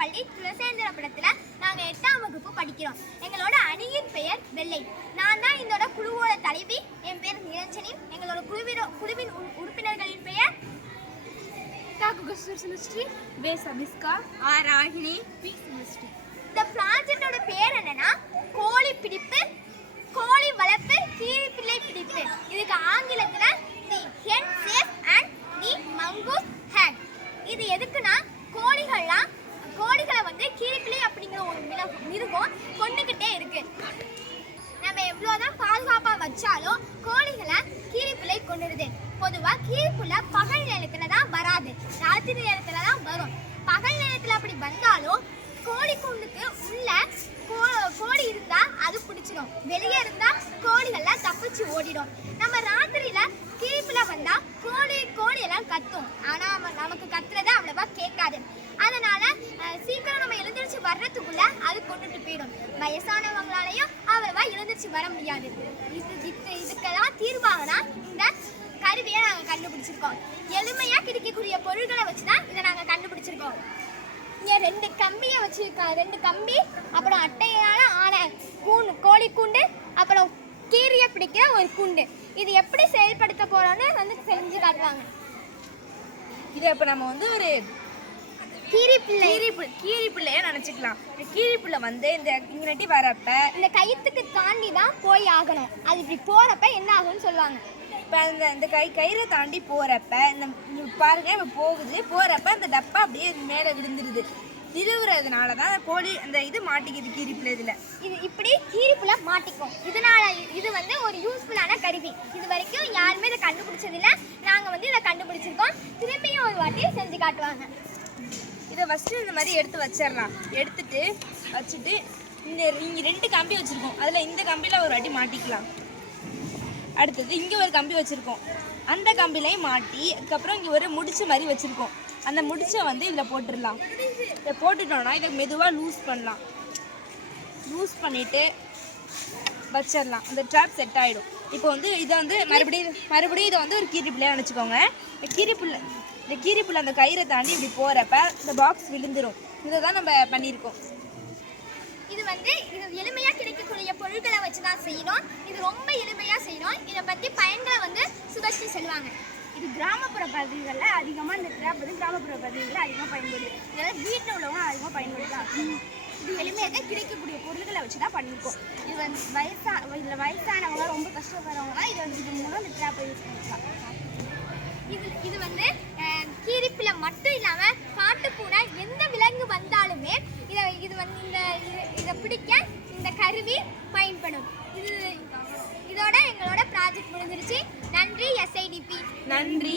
பள்ளி துளசேந்திரபுரத்தில் நாங்கள் 8ஆம் வகுப்பு படிக்கிறோம். எங்களோட அணியின் பெயர் வெள்ளை. நான் தான் இதோட குழுவோட தலைவி. என் பேர் நிரஞ்சனி. எங்களோட குழுவின் உறுப்பினர்களின் பெயர் ராகினி. இந்த ப்ராஜெக்டோட பேர் என்னன்னா கோழி பிடிப்பு, கோழி வளர்ப்பு, கீரிப்பிள்ளை பிடிப்பு. இதுக்கு ஆங்கிலத்தில் the hen safe and the mongoose hack. இது எதுக்குன்னா கோழிகளை வந்து கீரிப்பிள்ளை அப்படிங்கிற ஒரு மிருகம் கொண்டுகிட்டே இருக்கு. நம்ம எவ்வளோதான் பாதுகாப்பாக வச்சாலும் கோழிகளை கீரிப்பிள்ளை கொண்டுடுது. பொதுவாக கீரிப்புள்ள பகல் நேரத்தில் தான் வராது, ராத்திரி நேரத்தில் தான் வரும். பகல் நேரத்தில் அப்படி வந்தாலும் கோழி கூண்டுக்கு உள்ள கோழி இருந்தா அது பிடிச்சிடும். வெளியே இருந்தா கோழிகள்லாம் தப்பிச்சு ஓடிடும். நம்ம ராத்திரியில கீரிப்புல வந்தா கோழி எல்லாம் கத்தும். ஆனா நமக்கு கத்துறத அவ்வளவா கேட்காது. அதனால சீக்கிரம் நம்ம எழுந்திரிச்சு வர்றதுக்குள்ள அது கொண்டுட்டு போயிடும். வயசானவங்களாலையும் அவ்வளவா எழுந்திரிச்சு வர முடியாது. இதுக்கெல்லாம் தீர்வாகனா இந்த கருவியை நாங்கள் கண்டுபிடிச்சிருக்கோம். எளிமையா கிடைக்கக்கூடிய பொருட்களை வச்சுதான் இதை நாங்கள் கண்டுபிடிச்சிருக்கோம். இங்கே 2 கம்பியை வச்சுருக்கோம். 2 கம்பி, அப்புறம் அட்டையால் ஆன கோழி கூண்டு, அப்புறம் கீரியை பிடிக்கிற ஒரு கூண்டு. இது எப்படி செயல்படுத்த போகிறோன்னு வந்து செஞ்சு காட்டுவாங்க. இதை இப்போ நம்ம வந்து ஒரு கீரிப்பிள்ளையா நினச்சிக்கலாம். இந்த கீரிப்பிள்ளை வந்து இந்த இங்கிட்டி வரப்ப இந்த கயிற்றுக்கு தாண்டி தான் போய் ஆகணும். அது இப்படி போகிறப்ப என்ன ஆகும்னு சொல்லுவாங்க. இப்போ இந்த கயிறை தாண்டி போகிறப்ப இந்த பாருங்க இப்போ போகிறப்ப அந்த டப்பா அப்படியே மேலே விழுந்துருது. திருவுறதுனால தான் கோழி அந்த இது மாட்டிக்குது கீரிப்புள்ள. இது இப்படி கீரிப்புள்ள மாட்டிக்கும். இதனால இது வந்து ஒரு யூஸ்ஃபுல்லான கருவி. இது வரைக்கும் யாருமே இதை கண்டுபிடிச்சதில்லை. நாங்கள் வந்து இதை கண்டுபிடிச்சிருக்கோம். திரும்பியும் ஒரு வாட்டி செஞ்சு காட்டுவாங்க. இதை ஃபஸ்ட்டு இந்த மாதிரி எடுத்து வச்சிடலாம். வச்சுட்டு இங்கே 2 கம்பி வச்சுருக்கோம். அதில் இந்த கம்பியில் ஒரு வாட்டி மாட்டிக்கலாம். அடுத்தது இங்கே ஒரு கம்பி வச்சுருக்கோம். அந்த கம்பிலையும் மாட்டி அதுக்கப்புறம் இங்கே ஒரு முடிச்சு மாதிரி வச்சுருக்கோம். அந்த முடிச்சை வந்து இதில் போட்டுடலாம். இதை போட்டுட்டோன்னா இதை மெதுவாக லூஸ் பண்ணலாம். லூஸ் பண்ணிவிட்டு வச்சிடலாம். அந்த ட்ராப் செட் ஆகிடும். இப்போ வந்து இதை வந்து மறுபடியும் இதை வந்து ஒரு கீரிப்பிள்ளையாக நினச்சிக்கோங்க. இந்த கீரிப்புள்ள அந்த கயிறை தாண்டி இப்படி போகிறப்ப இந்த பாக்ஸ் விழுந்துடும். இதை தான் நம்ம பண்ணியிருக்கோம். இது எளிமையாக கிடைக்கக்கூடிய பொருட்களை வச்சு தான் செய்யணும். இது ரொம்ப எளிமையாக செய்யணும். இதை பற்றி பயன்களை வந்து சுதர்ஷி சொல்லுவாங்க. இது கிராமப்புற பகுதிகளில் அதிகமாக இந்த ட்ராப் வந்து கிராமப்புற பகுதிகளில் அதிகமாக பயன்படுது. இதெல்லாம் வீட்டில் உள்ளவங்க அதிகமாக பயன்படுத்தலாம். இது எளிமையாக கிடைக்கக்கூடிய பொருட்களை வச்சு தான் பண்ணியிருக்கோம். இது வந்து வயசானவங்க ரொம்ப கஷ்டப்படுறவங்களாம் இது மூலம் இந்த ட்ராப்பை யூஸ் பண்ணிக்கலாம். இது வந்து கீரிப்பிள்ளை மட்டும் இல்லாமல் காட்டுப்பூனை எந்த விலங்கு வந்தாலுமே இதை பிடிக்க இந்த கருவி பயன்படும். இதோட எங்களோட ப்ராஜெக்ட் முடிஞ்சிருச்சு. நன்றி SIDP. நன்றி.